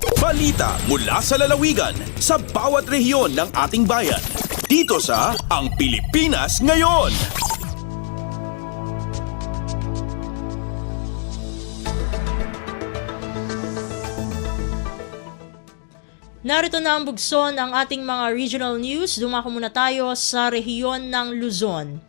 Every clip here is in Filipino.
Balita mula sa lalawigan sa bawat rehiyon ng ating bayan. Dito sa Ang Pilipinas Ngayon. Narito na ang bugson ng ating mga regional news. Dumako muna tayo sa rehiyon ng Luzon.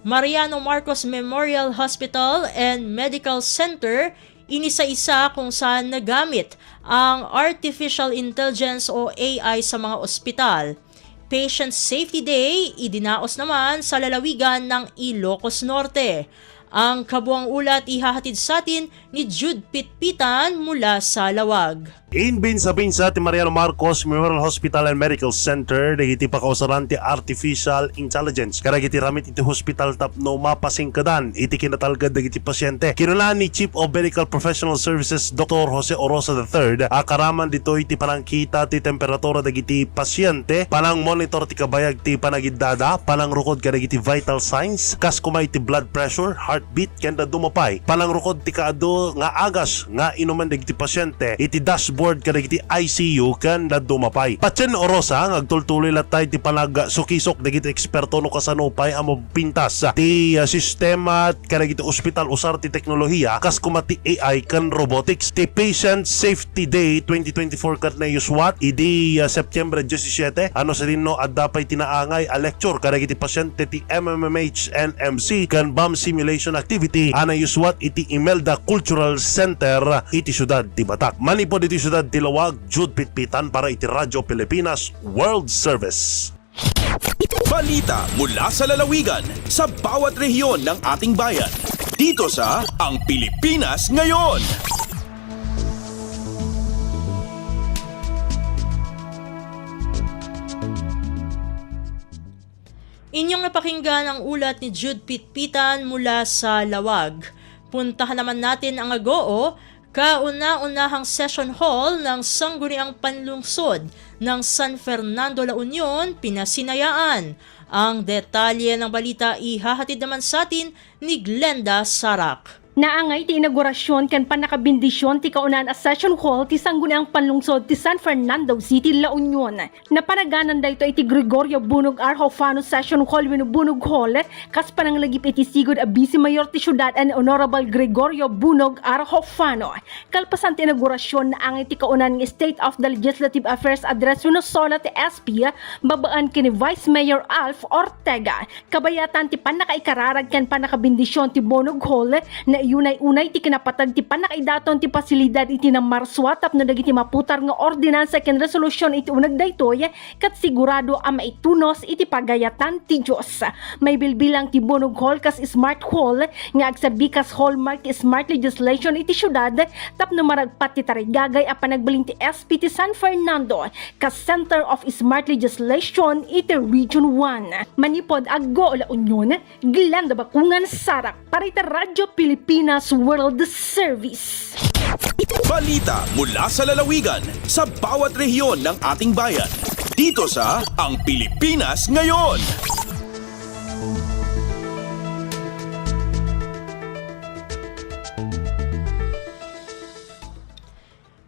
Mariano Marcos Memorial Hospital and Medical Center, inisa-isa kung saan nagamit ang Artificial Intelligence o AI sa mga ospital. Patient Safety Day, idinaos naman sa lalawigan ng Ilocos Norte. Ang kabuang ulat ihahatid sa atin ni Jude Pitpitan mula sa Lawag. Inbin sa pinsa ti Mariano Marcos Memorial Hospital and Medical Center dagiti pakausaran ti Artificial Intelligence. Karagiti ramit iti hospital tapno mapasingkadan iti kinatalgad dagiti pasyente. Kinulaan ni Chief of Medical Professional Services Dr. Jose Orosa III akaraman dito iti panangkita ti temperatura dagiti pasyente, panang monitor ti kabayag ti panagidada, panang rukod kadagiti vital signs, kas kumay ti blood pressure, heartbeat kenda dumapay, panang rukod ti kaado nga agas nga inuman dagiti pasyente iti dashboard kadagiti ICU kan na dumapay. Patsen Orosa agtultuloy latay ti panag-sukisok dagiti eksperto no kasanupay amo pintas ti sistema kadagiti ospital usar ti teknolohiya kas kumati AI kan robotics. Ti Patient Safety Day 2024 kat na yuswat idi September 17 ano sa dinno adapay tinaangay a lecture kadagiti pasyente ti MMMH and MC kan bomb simulation activity ana yuswat iti Imelda Cultural Center iti syudad ti Batak. Manipod iti syudad ti Lawag, Jude Pitpitan para iti Radyo Pilipinas World Service. Balita mula sa lalawigan sa bawat rehiyon ng ating bayan. Dito sa Ang Pilipinas Ngayon. Inyong napakinggan ang ulat ni Jude Pitpitan mula sa Lawag. Puntahan naman natin ang Agoo, kauna-unahang session hall ng Sangguniang Panlungsod ng San Fernando, La Union, pinasinayaan. Ang detalye ng balita ihahatid naman sa atin ni Glenda Sarak. Naangay ti inaugurasyon kan panakabindisyon ti kaunan a session hall ti Sangguniang Panlungsod ti San Fernando City, La Union. Napanaganan dayto iti Gregorio Bunog R. Hofano Session Hall wenno Bunog Hall kas pananglagip iti sigud a Vice Mayor ti syudad and Honorable Gregorio Bunog R. Hofano. Kalpasan ti inaugurasyon naangay ti kaunan ng State of the Legislative Affairs Address wenno sola ti SP babaan kini Vice Mayor Alf Ortega. Kabayatan ti panakaikararag kan panakabindisyon ti Bunog Hall na unay ti kinapatag ti panakaidaton ti pasilidad iti na marswatap na dagiti maputar nga ordinansa ken resolusyon iti unag daytoy kat sigurado a maitunos iti pagayatan ti Dios. May bilbilang ti Bunog Hall kas Smart Hall nga agsabi kas hallmark ti smart legislation iti syudad tapno maragpat ti tarigagay a panagbalin ti SP ti San Fernando kas Center of Smart Legislation iti Region 1. Manipod Agoo, La Union, Glenda Bakungan Sarak para iti Radyo Pilipinas World Service. Balita mula sa lalawigan sa bawat rehiyon ng ating bayan. Dito sa Ang Pilipinas Ngayon.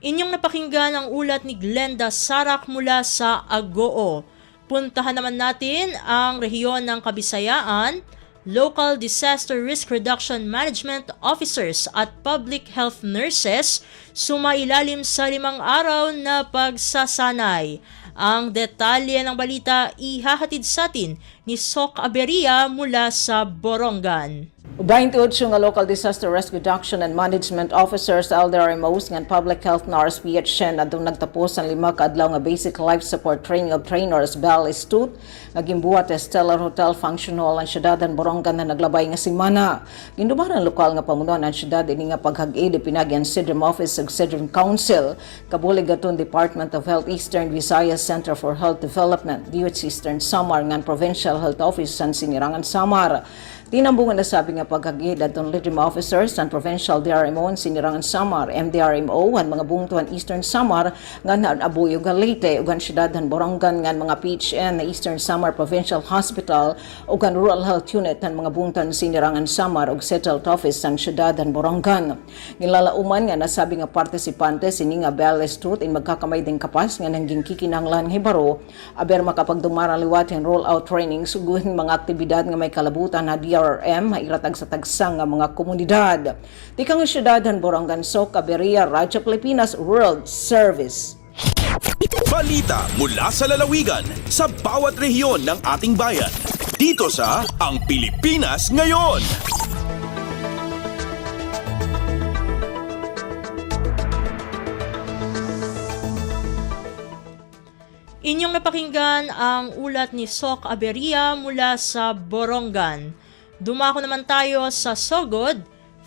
Inyong napakinggan ang ulat ni Glenda Sarak mula sa Agoo. Puntahan naman natin ang rehiyon ng Kabisayaan. Local Disaster Risk Reduction Management Officers at Public Health Nurses sumailalim sa 5 araw na pagsasanay. Ang detalye ng balita ihahatid sa atin ni Sok Aberia mula sa Borongan. Ubahin ti Utsu nga Local Disaster Risk Reduction and Management Officers LDRMOs nga Public Health Nurse PHN adong nagtapos ang 5 kaadlaw nga Basic Life Support Training of Trainers Bell Institute nga gimbuhat Stellar Hotel Function Hall ang syudadan Borongan na naglabay nga semana. Gindubahan ang lokal nga pamunuan ang syudad ini nga paghag-aid pinagi ang Sidrum Office ug Sidrum Council kabulig aton Department of Health Eastern Visayas Center for Health Development DOH Eastern Samar nga Provincial Health Office san Sinirangan Samar. Tinambungan na sabi nga pagkagid atong Regime Officers and Provincial DRMO sinirangan Samar, MDRMO, ang mga bungtuan Eastern Samar, nga naabuyo Galite, ugan syudadan Borongan nga mga PHN na Eastern Samar Provincial Hospital, ugan Rural Health Unit ng mga bungtuan sinirangan Samar, ug Settled Office ng syudadan Borongan. Nilalauman nga nasabi nga partisipante sini nga Belles Truth in magkakamay ding kapas nga nangging kikinahanglan hibaro, aber makapagdumara liwat and roll-out training suguhin mga aktibidad nga may kalabutan na DRM iratag sa tagsang nga mga komunidad. Tikang syudadan Borongan Sok, Caberia, Radyo Pilipinas World Service. Balita mula sa lalawigan sa bawat rehiyon ng ating bayan. Dito sa Ang Pilipinas Ngayon. Inyong napakinggan ang ulat ni Sok Aberia mula sa Borongan. Dumako naman tayo sa Sogod.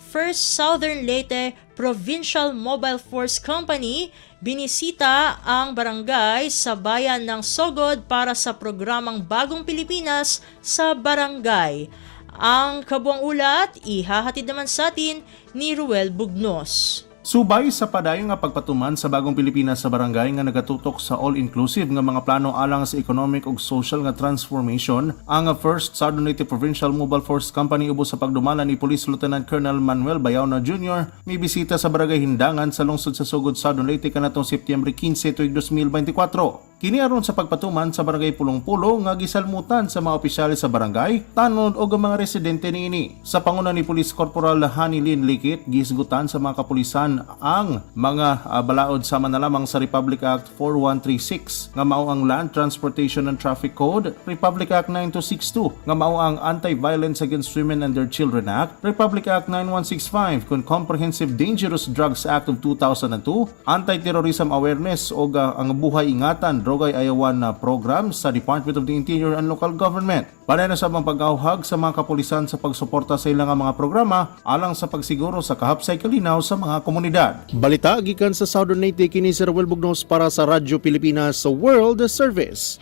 First Southern Leyte Provincial Mobile Force Company binisita ang barangay sa bayan ng Sogod para sa programang Bagong Pilipinas sa Barangay. Ang kabuang ulat, ihahatid naman sa atin ni Ruel Bugnos. Subay sa padayon nga pagpatuman sa Bagong Pilipinas sa barangay nga nagatutok sa all-inclusive nga mga plano alang sa economic ug social nga transformation, ang First Southern Leyte Provincial Mobile Force Company ubos sa pagdumala ni Police Lieutenant Colonel Manuel Bayauna Jr. may bisita sa barangay Hindangan sa lungsod sa Sogod, Southern Leyte kanatong Septyembre 15, 2024. Kini aron sa pagpatuman sa barangay Pulong-Pulo nga gisalmutan sa mga opisyales sa barangay, tanod o mga residente niini. Sa panguna ni Police Corporal Hani Lin Likit, gisgutan sa mga kapulisan ang mga balaod sama na lamang sa Republic Act 4136 nga mao ang Land Transportation and Traffic Code, Republic Act 9262 nga mao ang Anti-Violence Against Women and Their Children Act, Republic Act 9165 kun Comprehensive Dangerous Drugs Act of 2002, Anti-Terrorism Awareness o ang Buhay Ingatan Drogay Ayawan na program sa Department of the Interior and Local Government. Panay na sa mga pag-auhag sa mga kapulisan sa pagsuporta sa ilang mga programa alang sa pagsiguro sa kahapsay kalinaw sa mga komunidad. Balita gikan sa Southern Leyte kini si Ruel Bugnos para sa Radyo Pilipinas sa World Service.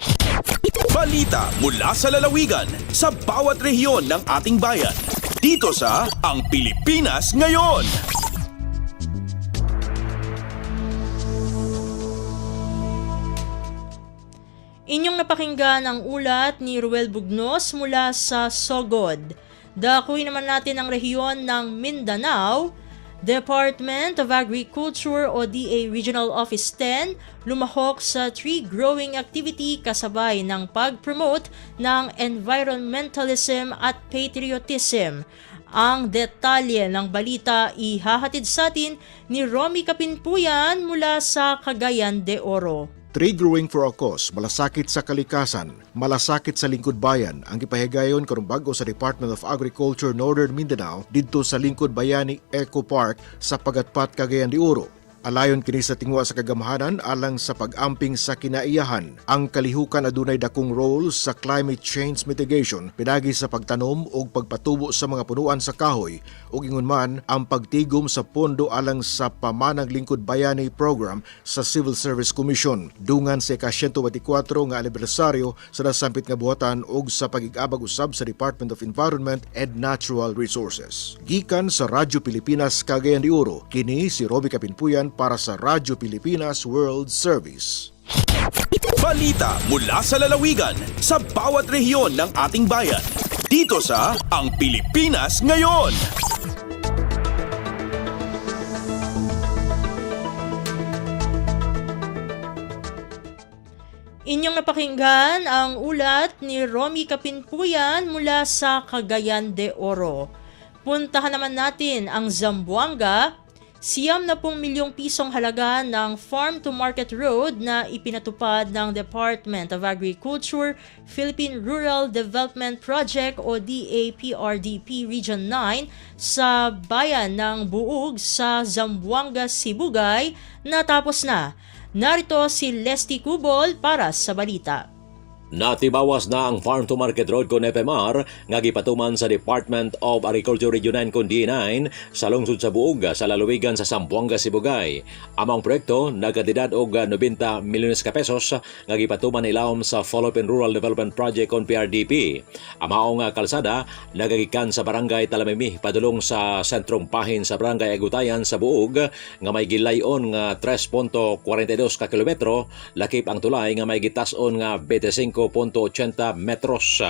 Balita mula sa lalawigan sa bawat rehiyon ng ating bayan. Dito sa Ang Pilipinas Ngayon. Inyong napakinggan ang ulat ni Ruel Bugnos mula sa Sogod. Dakuin naman natin ang rehiyon ng Mindanao. Department of Agriculture o DA Regional Office 10 lumahok sa tree growing activity kasabay ng pag-promote ng environmentalism at patriotism. Ang detalye ng balita ihahatid sa atin ni Romy Kapinpuyan mula sa Cagayan de Oro. Tree growing for a cause, malasakit sa kalikasan, malasakit sa lingkod bayan ang gipahigayon karong bago sa Department of Agriculture Northern Mindanao didto sa Lingkod Bayani Eco Park sa Pagatpat, Cagayan de Oro. Alayon kini sa tingwa sa kagamahanan alang sa pag-amping sa kinaiyahan. Ang kalihukan adunay dakong role sa climate change mitigation, pinagi sa pagtanom o pagpatubo sa mga punuan sa kahoy ug ingon man ang pagtigom sa pondo alang sa Pamanang Lingkod Bayani program sa Civil Service Commission. Dungan sa ika-124 nga anibersaryo sa nasampit nga buhatan ug sa pagigabag usab sa Department of Environment and Natural Resources. Gikan sa Radyo Pilipinas Cagayan de Oro, kini si Roby Kapinpuyan para sa Radyo Pilipinas World Service. Balita mula sa lalawigan sa bawat rehiyon ng ating bayan. Dito sa Ang Pilipinas Ngayon. Inyong napakinggan ang ulat ni Romy Kapinpuyan mula sa Cagayan de Oro. Puntahan naman natin ang Zamboanga. 90 milyong pisong halaga ng Farm to Market Road na ipinatupad ng Department of Agriculture, Philippine Rural Development Project o DAPRDP Region 9 sa bayan ng Buug sa Zamboanga, Sibugay natapos na. Narito si Leslie Cubol para sa balita. Natibawas na ang Farm to Market Road kon FMR nga gipatuman sa Department of Agriculture Region 9 kon D9 sa lungsod sa Buog sa lalawigan sa Zamboanga, Sibugay. Amang proyekto nagkatidad og 90 milyones ka pesos nga gipatuman ilawom sa Philippine Rural Development Project kon PRDP. Amaong kalsada nagagikan sa Barangay Talamimi padulong sa sentrong pahin sa Barangay Agutayan sa Buog nga may gilayon nga 3.42 ka kilometro, lakip ang tulay nga may gitas-on nga 25.80 metros.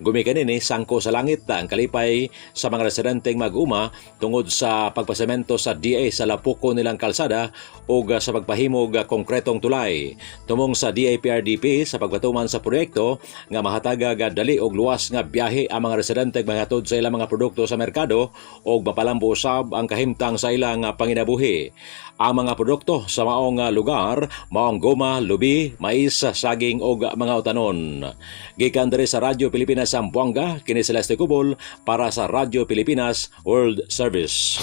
Gumikanini sangko sa langit ang kalipay sa mga residenteng mag-uma tungod sa pagpasemento sa DA sa lapuko nilang kalsada o sa pagpahimog konkretong tulay. Tumong sa DA-PRDP sa pagpatuman sa proyekto nga mahataga dali og luwas nga biyahe ang mga residenteng maghatod sa ilang mga produkto sa merkado o mapalambo usab ang kahimtang sa ilang panginabuhi. Ang mga produkto sa maong lugar, maong goma, lubi, mais, saging o mga utanon. Gikan diri sa Radyo Pilipinas Zamboanga, kini Celeste Cubol para sa Radyo Pilipinas World Service.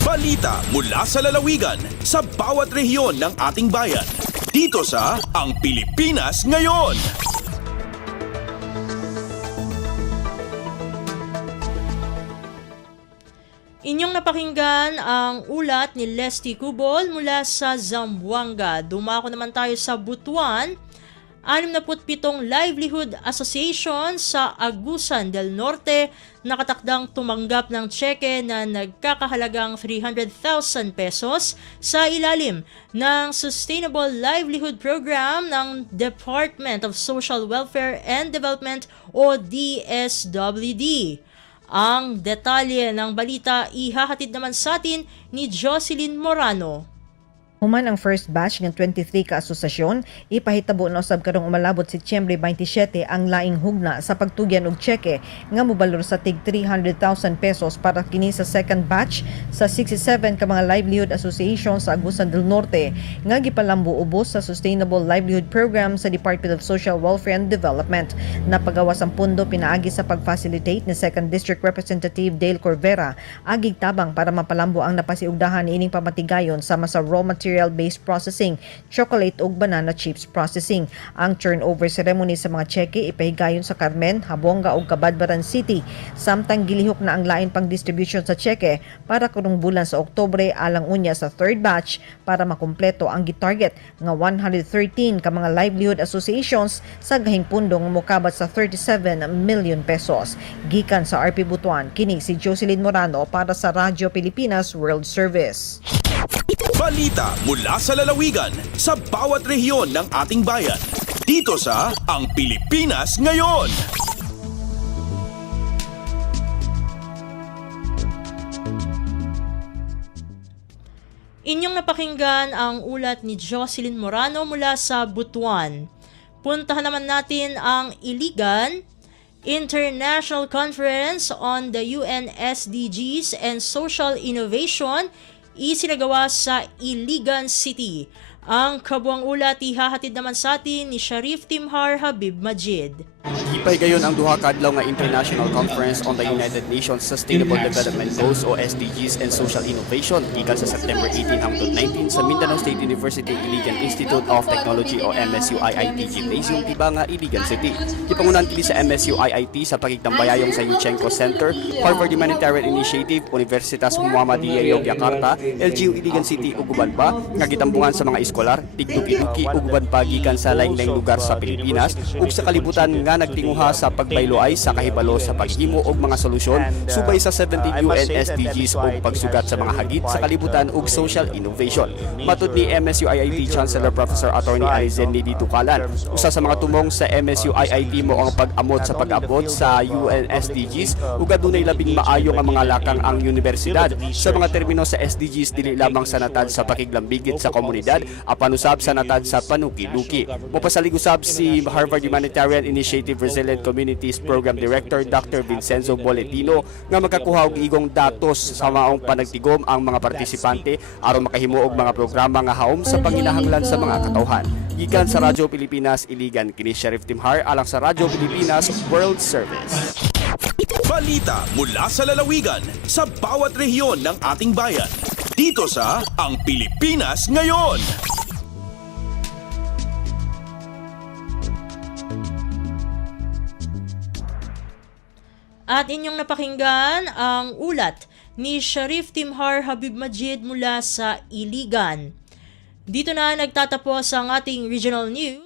Balita mula sa lalawigan sa bawat rehiyon ng ating bayan. Dito sa Ang Pilipinas Ngayon. Inyong napakinggan ang ulat ni Leslie Cubol mula sa Zamboanga. Dumako naman tayo sa Butuan. 67 Livelihood Association sa Agusan del Norte nakatakdang tumanggap ng tseke na nagkakahalagang 300,000 pesos sa ilalim ng Sustainable Livelihood Program ng Department of Social Welfare and Development o DSWD. Ang detalye ng balita ihahatid naman sa atin ni Jocelyn Morano. Human ang first batch ng 23 ka asosasyon, ipahitabo na usab karong umalabot Setyembre 27 ang laing hugna sa pagtugyan og tseke nga mobalor sa tig 300,000 pesos para kini sa second batch sa 67 ka mga livelihood association sa Agusan del Norte nga gipalambo ubos sa Sustainable Livelihood Program sa Department of Social Welfare and Development. Napagawas ang pundo pinaagi sa pag-facilitate ni 2nd District Representative Dale Corvera agig tabang para mapalambo ang napasiugdahan ining pamatigayon sama sa raw material-based processing, chocolate ug banana chips processing. Ang turnover ceremony sa mga tseke ipahigayon sa Carmen, Habonga ug Cabadbaran City. Samtang gilihok na ang lain pang distribution sa tseke para karong bulan sa Oktubre alang unya sa third batch para makumpleto ang gitarget nga 113 ka mga livelihood associations sa gahing pundong mokabat sa 37 million pesos. Gikan sa RP Butuan, kini si Jocelyn Morano para sa Radyo Pilipinas World Service. Balita mula sa lalawigan sa bawat rehiyon ng ating bayan. Dito sa Ang Pilipinas Ngayon. Inyong napakinggan ang ulat ni Jocelyn Morano mula sa Butuan. Puntahan naman natin ang Iligan. International Conference on the UN SDGs and Social Innovation isinagawa sa Iligan City. Ang kabuang ulat ihahatid naman sa atin ni Sharif Timhar Habib Majid. Ipay gayon ang duha ka adlaw nga International Conference on the United Nations Sustainable Development Goals o SDGs and Social Innovation gikan sa September 18 hangtod 19 sa Mindanao State University Iligan Institute of Technology o MSU-IIT Gymnasium Tibanga, Iligan City. Gipangunan kini sa MSU-IIT sa pagigtambayayong sa Yuchenko Center, Harvard Humanitarian Initiative, Universitas Muhammadiyah Yogyakarta, LGU Iligan City ug uban pa nga gitambungan sa mga eskolar, tigduki-duki ug uban pa gikan sa laing-laing lugar sa Pilipinas ug sa kalibutan nga nagtinguha sa pagbayloay sa kahibalo sa paghimo og mga solusyon subay sa 17 UN SDGs ug pagsugat sa mga hagit sa kalibutan ug social innovation. Matud ni MSU-IIT Chancellor Professor Attorney Arizen Nidi Tukalan, usa sa mga tumong sa MSU-IIT mo ang pag-amot sa pag-abot sa UN SDGs ug adunay labing maayo nga mga lakang ang universidad sa mga termino sa SDGs dili lamang sa natad sa pakiglambigit sa komunidad apan usab sa natad sa panuki-luki. Mopasalig usab si Harvard Humanitarian Initiative Resilient Communities Program Director Dr. Vincenzo Boletino nga magkakuha og igong datos sa maong panagtigom ang mga partisipante aron makahimo og mga programa nga haom sa panginahanglan sa mga katawhan. Gikan sa Radyo Pilipinas Iligan, kini Sheriff Timhar alang sa Radyo Pilipinas World Service. Balita mula sa lalawigan sa bawat rehiyon ng ating bayan. Dito sa Ang Pilipinas Ngayon. At inyong napakinggan ang ulat ni Sharif Timhar Habib Majid mula sa Iligan. Dito na nagtatapos ang ating regional news.